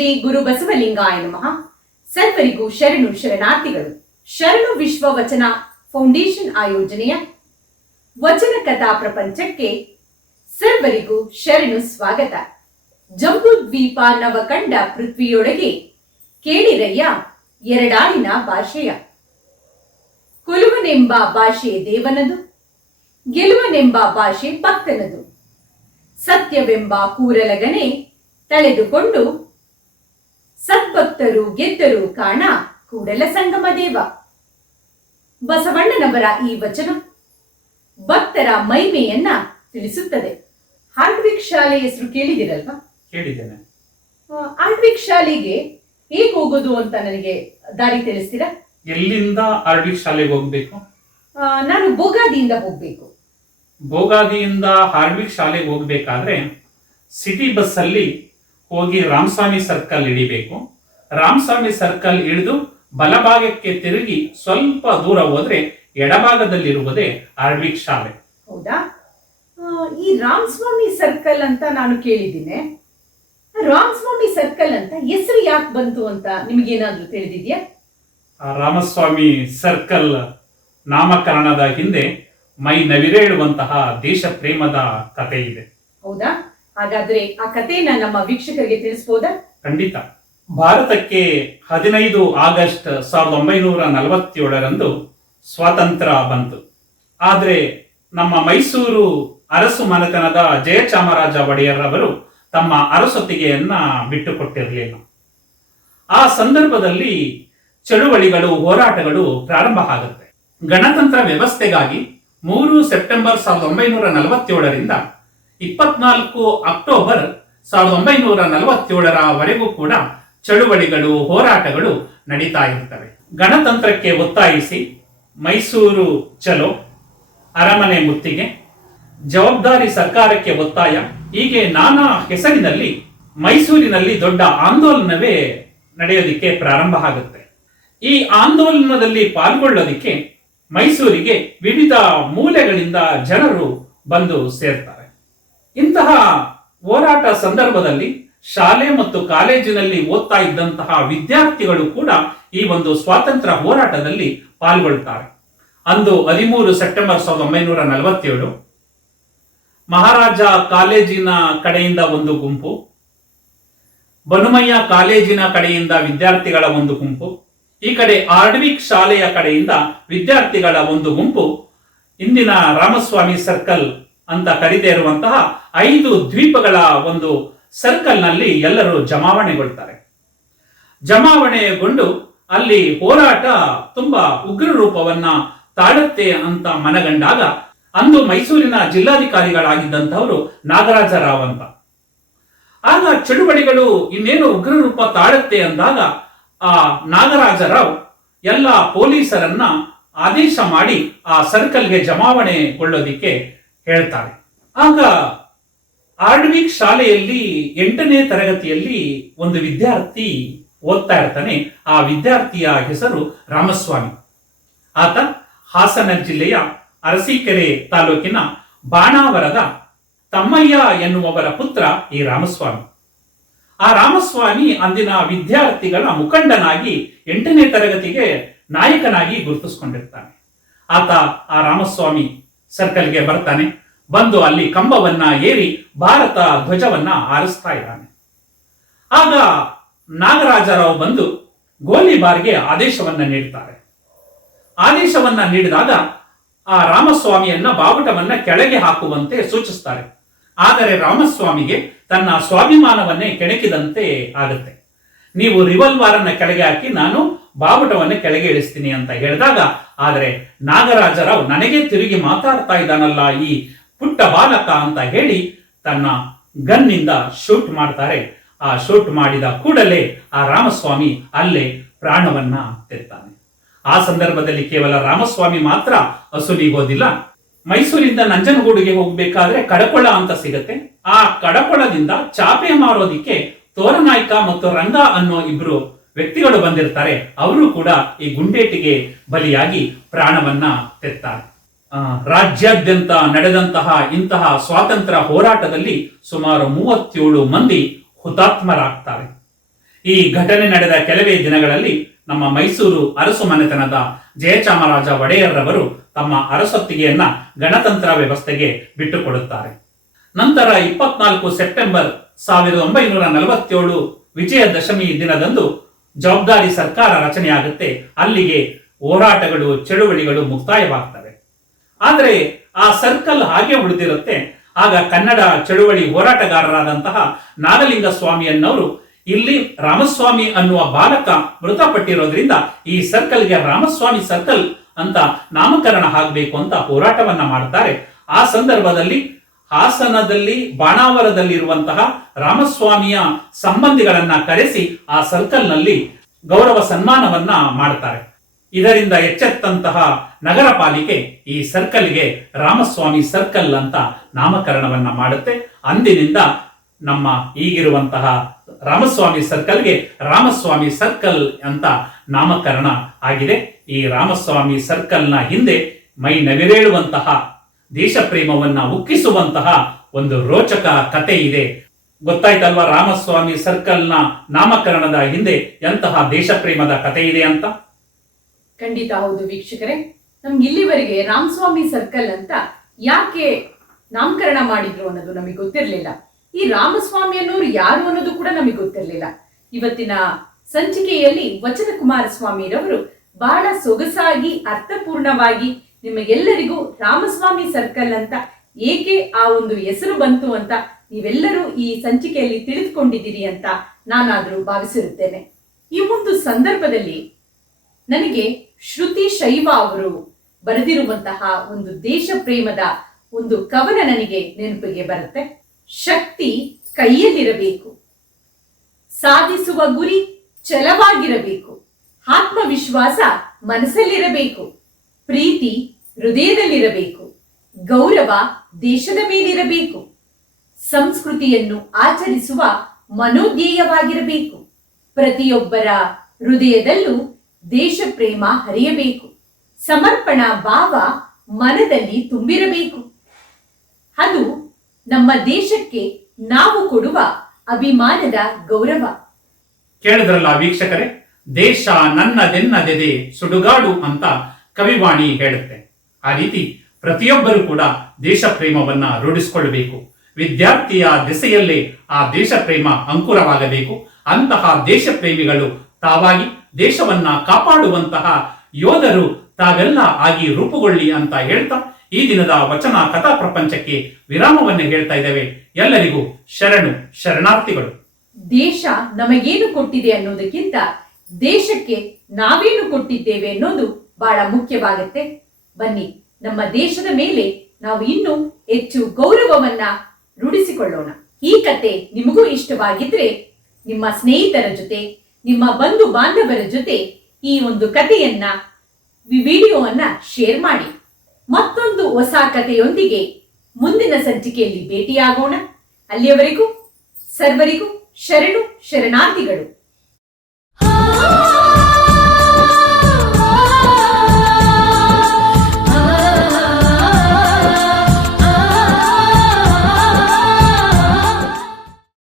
ಶ್ರೀ ಗುರು ಬಸವಲಿಂಗಾಯ ನಮಃ. ಸರ್ವರಿಗೂ ಶರಣು ಶರಣಾರ್ಥಿಗಳು. ಶರಣು ವಿಶ್ವ ವಚನ ಫೌಂಡೇಶನ್ ಆಯೋಜನೆಯ ವಚನ ಕಥಾ ಪ್ರಪಂಚಕ್ಕೆ ಸರ್ವರಿಗೂ ಶರಣು ಸ್ವಾಗತ. ಜಂಬೂ ದ್ವೀಪ ನವಕಂಡ ಪೃಥ್ವಿಯೊಳಗೆ ಕೇಳಿರಯ್ಯ ಎರಡಾಳಿನ ಭಾಷೆಯ. ಕೊಲುವನೆಂಬ ಭಾಷೆ ದೇವನದು, ಗೆಲುವನೆಂಬ ಭಾಷೆ ಭಕ್ತನದು. ಸತ್ಯವೆಂಬ ಕೂರಲಗನೆ ತಳೆದುಕೊಂಡು ಸದ್ಭಕ್ತರು ಗೆದ್ದರು ಕಾಣ ಕೂಡಲ ಸಂಗಮ ದೇವ. ಬಸವಣ್ಣನವರ ಈ ವಚನ ಭಕ್ತರ ಮೈಮೆಯನ್ನ ತಿಳಿಸುತ್ತದೆ. ಹಾರ್ಡ್ವಿಕ್ ಶಾಲೆ ಹೆಸರು ಕೇಳಿದಿರಲ್ವಾ ಕೇಳಿದ್ದೇನೆ. ಆ, ಶಾಲೆಗೆ ಹೇಗೆ ಹೋಗೋದು ಅಂತ ನನಗೆ ದಾರಿ ತಿಳಿಸ್ತೀರಾ? ಎಲ್ಲಿಂದ ಆರ್ಡಿಕ್ ಶಾಲೆಗೆ ಹೋಗ್ಬೇಕು? ನಾನು ಬೋಗಾದಿಯಿಂದ ಹೋಗ್ಬೇಕು. ಬೋಗಾದಿಯಿಂದ ಹಾರ್ಡ್ವಿಕ್ ಶಾಲೆಗೆ ಹೋಗ್ಬೇಕಾದ್ರೆ ಸಿಟಿ ಬಸ್ ಅಲ್ಲಿ ಹೋಗಿ ರಾಮಸ್ವಾಮಿ ಸರ್ಕಲ್ ಇಳಿಬೇಕು ರಾಮಸ್ವಾಮಿ ಸರ್ಕಲ್ ಇಳಿದು ಬಲಭಾಗಕ್ಕೆ ತಿರುಗಿ ಸ್ವಲ್ಪ ದೂರ ಹೋದ್ರೆ ಎಡಭಾಗದಲ್ಲಿರುವುದೇ ಆರ್ವಿಕ್ ಶಾಲೆ. ಹೌದಾ? ಈ ರಾಮಸ್ವಾಮಿ ಸರ್ಕಲ್ ಅಂತ ನಾನು ಕೇಳಿದ್ದೀನಿ. ರಾಮಸ್ವಾಮಿ ಸರ್ಕಲ್ ಅಂತ ಹೆಸರು ಯಾಕೆ ಬಂತು ಅಂತ ನಿಮಗೇನಾದ್ರೂ ತಿಳಿದಿದ್ಯಾ? ರಾಮಸ್ವಾಮಿ ಸರ್ಕಲ್ ನಾಮಕರಣದ ಹಿಂದೆ ಮೈ ನವಿರೇಳುವಂತಹ ದೇಶ ಪ್ರೇಮದ ಕಥೆ ಇದೆ ಹೌದಾ? ಹಾಗಾದ್ರೆ ಆ ಕಥೆಯನ್ನ ನಮ್ಮ ವೀಕ್ಷಕರಿಗೆ ತಿಳಿಸಬಹುದಾ ಖಂಡಿತ. ಭಾರತಕ್ಕೆ ಹದಿನೈದು ಆಗಸ್ಟ್ ಸಾವಿರದ ಒಂಬೈನೂರ ನಲವತ್ತೇಳರಂದು ಸ್ವಾತಂತ್ರ್ಯ ಬಂತು. ಆದರೆ ನಮ್ಮ ಮೈಸೂರು ಅರಸು ಮನೆತನದ ಜಯಚಾಮರಾಜ ಒಡೆಯರ್ ಅವರು ತಮ್ಮ ಅರಸೊತ್ತಿಗೆಯನ್ನ ಬಿಟ್ಟುಕೊಟ್ಟಿರಲಿಲ್ಲ. ಆ ಸಂದರ್ಭದಲ್ಲಿ ಚಳುವಳಿಗಳು, ಹೋರಾಟಗಳು ಪ್ರಾರಂಭ ಆಗುತ್ತೆ. ಗಣತಂತ್ರ ವ್ಯವಸ್ಥೆಗಾಗಿ ಮೂರು ಸೆಪ್ಟೆಂಬರ್ ಸಾವಿರದ ಒಂಬೈನೂರ ನಲವತ್ತೇಳರಿಂದ ಇಪ್ಪತ್ನಾಲ್ಕು ಅಕ್ಟೋಬರ್ ಸಾವಿರದ ಒಂಬೈನೂರ ನಲವತ್ತೇಳರವರೆಗೂ ಕೂಡ ಚಳುವಳಿಗಳು, ಹೋರಾಟಗಳು ನಡೀತಾ ಇರ್ತವೆ ಗಣತಂತ್ರಕ್ಕೆ ಒತ್ತಾಯಿಸಿ ಮೈಸೂರು ಚಲೋ, ಅರಮನೆ ಮುತ್ತಿಗೆ, ಜವಾಬ್ದಾರಿ ಸರ್ಕಾರಕ್ಕೆ ಒತ್ತಾಯ, ಹೀಗೆ ನಾನಾ ಹೆಸರಿನಲ್ಲಿ ಮೈಸೂರಿನಲ್ಲಿ ದೊಡ್ಡ ಆಂದೋಲನವೇ ನಡೆಯೋದಿಕ್ಕೆ ಪ್ರಾರಂಭ ಆಗುತ್ತೆ. ಈ ಆಂದೋಲನದಲ್ಲಿ ಪಾಲ್ಗೊಳ್ಳೋದಿಕ್ಕೆ ಮೈಸೂರಿಗೆ ವಿವಿಧ ಮೂಲೆಗಳಿಂದ ಜನರು ಬಂದು ಸೇರ್ತಾರೆ. ಇಂತಹ ಹೋರಾಟ ಸಂದರ್ಭದಲ್ಲಿ ಶಾಲೆ ಮತ್ತು ಕಾಲೇಜಿನಲ್ಲಿ ಓದ್ತಾ ಇದ್ದಂತಹ ವಿದ್ಯಾರ್ಥಿಗಳು ಕೂಡ ಈ ಒಂದು ಸ್ವಾತಂತ್ರ್ಯ ಹೋರಾಟದಲ್ಲಿ ಪಾಲ್ಗೊಳ್ತಾರೆ. ಅಂದು ಹದಿಮೂರು ಸೆಪ್ಟೆಂಬರ್ ಸಾವಿರದ ಒಂಬೈನೂರ ನಲವತ್ತೇಳು, ಮಹಾರಾಜ ಕಾಲೇಜಿನ ಕಡೆಯಿಂದ ಒಂದು ಗುಂಪು, ಬನುಮಯ್ಯ ಕಾಲೇಜಿನ ಕಡೆಯಿಂದ ವಿದ್ಯಾರ್ಥಿಗಳ ಒಂದು ಗುಂಪು, ಈ ಕಡೆ ಆರ್ಡ್ವಿಕ್ ಶಾಲೆಯ ಕಡೆಯಿಂದ ವಿದ್ಯಾರ್ಥಿಗಳ ಒಂದು ಗುಂಪು, ಇಂದಿನ ರಾಮಸ್ವಾಮಿ ಸರ್ಕಲ್ ಅಂತ ಕರೀದೇ ಇರುವಂತಹ ಐದು ದ್ವೀಪಗಳ ಒಂದು ಸರ್ಕಲ್ನಲ್ಲಿ ಎಲ್ಲರೂ ಜಮಾವಣೆಗೊಳ್ತಾರೆ. ಜಮಾವಣೆಗೊಂಡು ಅಲ್ಲಿ ಹೋರಾಟ ತುಂಬಾ ಉಗ್ರ ರೂಪವನ್ನ ತಾಳುತ್ತೆ ಅಂತ ಮನಗಂಡಾಗ ಅಂದು ಮೈಸೂರಿನ ಜಿಲ್ಲಾಧಿಕಾರಿಗಳಾಗಿದ್ದಂತವರು ನಾಗರಾಜ ರಾವ್ ಅಂತ. ಆಗ ಚಳುವಳಿಗಳು ಇನ್ನೇನು ಉಗ್ರ ರೂಪ ತಾಳುತ್ತೆ ಅಂದಾಗ ಆ ನಾಗರಾಜ ರಾವ್ ಎಲ್ಲ ಪೊಲೀಸರನ್ನ ಆದೇಶ ಮಾಡಿ ಆ ಸರ್ಕಲ್ಗೆ ಜಮಾವಣೆಗೊಳ್ಳೋದಿಕ್ಕೆ ಹೇಳ್ತಾರೆ. ಆಗ ಆರ್ಡ್ವಿಕ್ ಶಾಲೆಯಲ್ಲಿ ಎಂಟನೇ ತರಗತಿಯಲ್ಲಿ ಒಂದು ವಿದ್ಯಾರ್ಥಿ ಓದ್ತಾ ಇರ್ತಾನೆ. ಆ ವಿದ್ಯಾರ್ಥಿಯ ಹೆಸರು ರಾಮಸ್ವಾಮಿ. ಆತ ಹಾಸನ ಜಿಲ್ಲೆಯ ಅರಸೀಕೆರೆ ತಾಲೂಕಿನ ಬಾಣಾವರದ ತಮ್ಮಯ್ಯ ಎನ್ನುವವರ ಪುತ್ರ ಈ ರಾಮಸ್ವಾಮಿ. ಆ ರಾಮಸ್ವಾಮಿ ಅಂದಿನ ವಿದ್ಯಾರ್ಥಿಗಳ ಮುಖಂಡನಾಗಿ ಎಂಟನೇ ತರಗತಿಗೆ ನಾಯಕನಾಗಿ ಗುರುತಿಸ್ಕೊಂಡಿರ್ತಾನೆ. ಆತ ಆ ರಾಮಸ್ವಾಮಿ ಸರ್ಕಲ್ಗೆ ಬರ್ತಾನೆ. ಬಂದು ಅಲ್ಲಿ ಕಂಬವನ್ನ ಏರಿ ಭಾರತ ಧ್ವಜವನ್ನ ಹಾರಿಸ್ತಾ ಇದ್ದಾನೆ. ಆಗ ನಾಗರಾಜರಾವ್ ಬಂದು ಗೋಲಿಬಾರ್ಗೆ ಆದೇಶವನ್ನ ನೀಡ್ತಾರೆ. ಆದೇಶವನ್ನ ನೀಡಿದಾಗ ಆ ರಾಮಸ್ವಾಮಿಯನ್ನ ಬಾವುಟವನ್ನ ಕೆಳಗೆ ಹಾಕುವಂತೆ ಸೂಚಿಸ್ತಾರೆ. ಆದರೆ ರಾಮಸ್ವಾಮಿಗೆ ತನ್ನ ಸ್ವಾಭಿಮಾನವನ್ನೇ ಕೆಣಕಿದಂತೆ ಆಗುತ್ತೆ. ನೀವು ರಿವಲ್ವಾರ್ ಅನ್ನ ಕೆಳಗೆ ಹಾಕಿ ನಾನು ಬಾವುಟವನ್ನು ಕೆಳಗೆ ಇಳಿಸ್ತೀನಿ ಅಂತ ಹೇಳಿದಾಗ, ಆದರೆ ನಾಗರಾಜರಾವ್ ನನಗೆ ತಿರುಗಿ ಮಾತಾಡ್ತಾ ಇದ್ದಾನಲ್ಲ ಈ ಪುಟ್ಟ ಬಾಲಕ ಅಂತ ಹೇಳಿ ತನ್ನ ಗನ್ನಿಂದ ಶೂಟ್ ಮಾಡ್ತಾರೆ. ಆ ಶೂಟ್ ಮಾಡಿದ ಕೂಡಲೇ ಆ ರಾಮಸ್ವಾಮಿ ಅಲ್ಲೇ ಪ್ರಾಣವನ್ನ ತೆತ್ತಾನೆ ಆ ಸಂದರ್ಭದಲ್ಲಿ ಕೇವಲ ರಾಮಸ್ವಾಮಿ ಮಾತ್ರ ಅಸುನೀಗೋದಿಲ್ಲ ಮೈಸೂರಿಂದ ನಂಜನಗೂಡಿಗೆ ಹೋಗ್ಬೇಕಾದ್ರೆ ಕಡಕೊಳ ಅಂತ ಸಿಗತ್ತೆ. ಆ ಕಡಕೊಳದಿಂದ ಚಾಪೆ ಮಾರೋದಿಕ್ಕೆ ತೋರನಾಯ್ಕ ಮತ್ತು ರಂಗ ಅನ್ನೋ ಇಬ್ರು ವ್ಯಕ್ತಿಗಳು ಬಂದಿರ್ತಾರೆ. ಅವರು ಕೂಡ ಈ ಗುಂಡೇಟಿಗೆ ಬಲಿಯಾಗಿ ಪ್ರಾಣವನ್ನ ತೆತ್ತಾರೆ ರಾಜ್ಯಾದ್ಯಂತ ನಡೆದಂತಹ ಇಂತಹ ಸ್ವಾತಂತ್ರ್ಯ ಹೋರಾಟದಲ್ಲಿ ಸುಮಾರು ಮೂವತ್ತೇಳು ಮಂದಿ ಹುತಾತ್ಮರಾಗ್ತಾರೆ. ಈ ಘಟನೆ ನಡೆದ ಕೆಲವೇ ದಿನಗಳಲ್ಲಿ ನಮ್ಮ ಮೈಸೂರು ಅರಸು ಮನೆತನದ ಜಯಚಾಮರಾಜ ಒಡೆಯರ್ರವರು ತಮ್ಮ ಅರಸೊತ್ತಿಗೆಯನ್ನ ಗಣತಂತ್ರ ವ್ಯವಸ್ಥೆಗೆ ಬಿಟ್ಟುಕೊಡುತ್ತಾರೆ. ನಂತರ ಇಪ್ಪತ್ನಾಲ್ಕು ಸೆಪ್ಟೆಂಬರ್ ಸಾವಿರದ ಒಂಬೈನೂರ ನಲವತ್ತೇಳು ವಿಜಯದಶಮಿ ದಿನದಂದು ಜವಾಬ್ದಾರಿ ಸರ್ಕಾರ ರಚನೆಯಾಗುತ್ತೆ. ಅಲ್ಲಿಗೆ ಹೋರಾಟಗಳು, ಚಳುವಳಿಗಳು ಮುಕ್ತಾಯವಾಗ್ತವೆ. ಆದರೆ ಆ ಸರ್ಕಲ್ ಹಾಗೆ ಉಳಿದಿರುತ್ತೆ. ಆಗ ಕನ್ನಡ ಚಳುವಳಿ ಹೋರಾಟಗಾರರಾದಂತಹ ನಾಗಲಿಂಗ ಸ್ವಾಮಿಯನ್ನವರು ಇಲ್ಲಿ ರಾಮಸ್ವಾಮಿ ಅನ್ನುವ ಬಾಲಕ ಮೃತಪಟ್ಟಿರೋದ್ರಿಂದ ಈ ಸರ್ಕಲ್ಗೆ ರಾಮಸ್ವಾಮಿ ಸರ್ಕಲ್ ಅಂತ ನಾಮಕರಣ ಆಗಬೇಕು ಅಂತ ಹೋರಾಟವನ್ನ ಮಾಡ್ತಾರೆ. ಆ ಸಂದರ್ಭದಲ್ಲಿ ಹಾಸನದಲ್ಲಿ, ಬಾಣಾವರದಲ್ಲಿರುವಂತಹ ರಾಮಸ್ವಾಮಿಯ ಸಂಬಂಧಿಗಳನ್ನ ಕರೆಸಿ ಆ ಸರ್ಕಲ್ನಲ್ಲಿ ಗೌರವ ಸನ್ಮಾನವನ್ನ ಮಾಡ್ತಾರೆ. ಇದರಿಂದ ಎಚ್ಚೆತ್ತಂತಹ ನಗರ ಪಾಲಿಕೆ ಈ ಸರ್ಕಲ್ಗೆ ರಾಮಸ್ವಾಮಿ ಸರ್ಕಲ್ ಅಂತ ನಾಮಕರಣವನ್ನ ಮಾಡುತ್ತೆ. ಅಂದಿನಿಂದ ನಮ್ಮ ಈಗಿರುವಂತಹ ರಾಮಸ್ವಾಮಿ ಸರ್ಕಲ್ಗೆ ರಾಮಸ್ವಾಮಿ ಸರ್ಕಲ್ ಅಂತ ನಾಮಕರಣ ಆಗಿದೆ. ಈ ರಾಮಸ್ವಾಮಿ ಸರ್ಕಲ್ನ ಹಿಂದೆ ಮೈ ನವಿರೇಳುವಂತಹ ದೇಶ ಪ್ರೇಮವನ್ನ ಉಕ್ಕಿಸುವಂತಹ ಒಂದು ರೋಚಕ ಕತೆ ಇದೆ. ಗೊತ್ತಾಯ್ತಲ್ವಾ ರಾಮಸ್ವಾಮಿ ಸರ್ಕಲ್ನ ನಾಮಕರಣದ ಹಿಂದೆ ಎಂತಹ ದೇಶ ಪ್ರೇಮದ ಕತೆ ಇದೆ ಅಂತ? ಖಂಡಿತ ಹೌದು ವೀಕ್ಷಕರೇ. ನಮ್ಗೆ ಇಲ್ಲಿವರೆಗೆ ರಾಮಸ್ವಾಮಿ ಸರ್ಕಲ್ ಅಂತ ಯಾಕೆ ನಾಮಕರಣ ಮಾಡಿದ್ರು ಅನ್ನೋದು ನಮಗೆ ಗೊತ್ತಿರಲಿಲ್ಲ. ಈ ರಾಮಸ್ವಾಮಿ ಅನ್ನೋರು ಯಾರು ಅನ್ನೋದು ಕೂಡ ನಮಗೆ ಗೊತ್ತಿರಲಿಲ್ಲ. ಇವತ್ತಿನ ಸಂಚಿಕೆಯಲ್ಲಿ ವಚನ ಕುಮಾರಸ್ವಾಮಿರವರು ಬಹಳ ಸೊಗಸಾಗಿ, ಅರ್ಥಪೂರ್ಣವಾಗಿ ನಿಮಗೆಲ್ಲರಿಗೂ ರಾಮಸ್ವಾಮಿ ಸರ್ಕಲ್ ಅಂತ ಏಕೆ ಆ ಒಂದು ಹೆಸರು ಬಂತು ಅಂತ ನೀವೆಲ್ಲರೂ ಈ ಸಂಚಿಕೆಯಲ್ಲಿ ತಿಳಿದುಕೊಂಡಿದ್ದೀರಿ ಅಂತ ನಾನಾದರೂ ಭಾವಿಸಿರುತ್ತೇನೆ. ಈ ಒಂದು ಸಂದರ್ಭದಲ್ಲಿ ನನಗೆ ಶ್ರುತಿ ಶೈವ ಅವರು ಬರೆದಿರುವಂತಹ ಒಂದು ದೇಶ ಪ್ರೇಮದ ಒಂದು ಕವನ ನನಗೆ ನೆನಪಿಗೆ ಬರುತ್ತೆ. ಶಕ್ತಿ ಕೈಯಲ್ಲಿರಬೇಕು. ಸಾಧಿಸುವ ಗುರಿ ಛಲವಾಗಿರಬೇಕು. ಆತ್ಮವಿಶ್ವಾಸ ಮನಸ್ಸಲ್ಲಿರಬೇಕು. ಪ್ರೀತಿ ಹೃದಯದಲ್ಲಿರಬೇಕು. ಗೌರವ ದೇಶದ ಮೇಲಿರಬೇಕು. ಸಂಸ್ಕೃತಿಯನ್ನು ಆಚರಿಸುವ ಮನೋಧ್ಯೇಯವಾಗಿರಬೇಕು. ಪ್ರತಿಯೊಬ್ಬರ ಹೃದಯದಲ್ಲೂ ದೇಶ ಪ್ರೇಮ ಹರಿಯಬೇಕು. ಸಮರ್ಪಣಾ ಭಾವ ಮನದಲ್ಲಿ ತುಂಬಿರಬೇಕು. ಅದು ನಮ್ಮ ದೇಶಕ್ಕೆ ನಾವು ಕೊಡುವ ಅಭಿಮಾನದ ಗೌರವ. ಕೇಳಿದ್ರಲ್ಲ ವೀಕ್ಷಕರೇ, ದೇಶ ನನ್ನದೆನ್ನದೆದೆ ಸುಡುಗಾಡು ಅಂತ ಕವಿವಾಣಿ ಹೇಳುತ್ತೆ. ಆ ರೀತಿ ಪ್ರತಿಯೊಬ್ಬರು ಕೂಡ ದೇಶ ಪ್ರೇಮವನ್ನ ರೂಢಿಸಿಕೊಳ್ಳಬೇಕು ವಿದ್ಯಾರ್ಥಿಯ ದಿಸೆಯಲ್ಲೇ ಆ ದೇಶ ಪ್ರೇಮ ಅಂಕುರವಾಗಬೇಕು. ಅಂತಹ ದೇಶ ಪ್ರೇಮಿಗಳು ತಾವಾಗಿ ದೇಶವನ್ನ ಕಾಪಾಡುವಂತಹ ಯೋಧರು ತಾವೆಲ್ಲ ಆಗಿ ರೂಪುಗೊಳ್ಳಿ ಅಂತ ಹೇಳ್ತಾ ಈ ದಿನದ ವಚನ ಕಥಾ ಪ್ರಪಂಚಕ್ಕೆ ವಿರಾಮವನ್ನು ಹೇಳ್ತಾ ಇದ್ದೇವೆ. ಎಲ್ಲರಿಗೂ ಶರಣು ಶರಣಾರ್ಥಿಗಳು. ದೇಶ ನಮಗೇನು ಕೊಟ್ಟಿದೆ ಅನ್ನೋದಕ್ಕಿಂತ ದೇಶಕ್ಕೆ ನಾವೇನು ಕೊಟ್ಟಿದ್ದೇವೆ ಅನ್ನೋದು ಬಹಳ ಮುಖ್ಯವಾಗತ್ತೆ. ಬನ್ನಿ, ನಮ್ಮ ದೇಶದ ಮೇಲೆ ನಾವು ಇನ್ನೂ ಹೆಚ್ಚು ಗೌರವವನ್ನ ರೂಢಿಸಿಕೊಳ್ಳೋಣ. ಈ ಕತೆ ನಿಮಗೂ ಇಷ್ಟವಾಗಿದ್ರೆ ನಿಮ್ಮ ಸ್ನೇಹಿತರ ಜೊತೆ ನಿಮ್ಮ ಬಂಧು ಬಾಂಧವರ ಜೊತೆ ಈ ಒಂದು ಕಥೆಯನ್ನ ವಿಡಿಯೋವನ್ನ ಶೇರ್ ಮಾಡಿ. ಮತ್ತೊಂದು ಹೊಸ ಕಥೆಯೊಂದಿಗೆ ಮುಂದಿನ ಸಂಚಿಕೆಯಲ್ಲಿ ಭೇಟಿಯಾಗೋಣ. ಅಲ್ಲಿಯವರೆಗೂ ಸರ್ವರಿಗೂ ಶರಣು, ಶರಣಾರ್ಥಿಗಳು.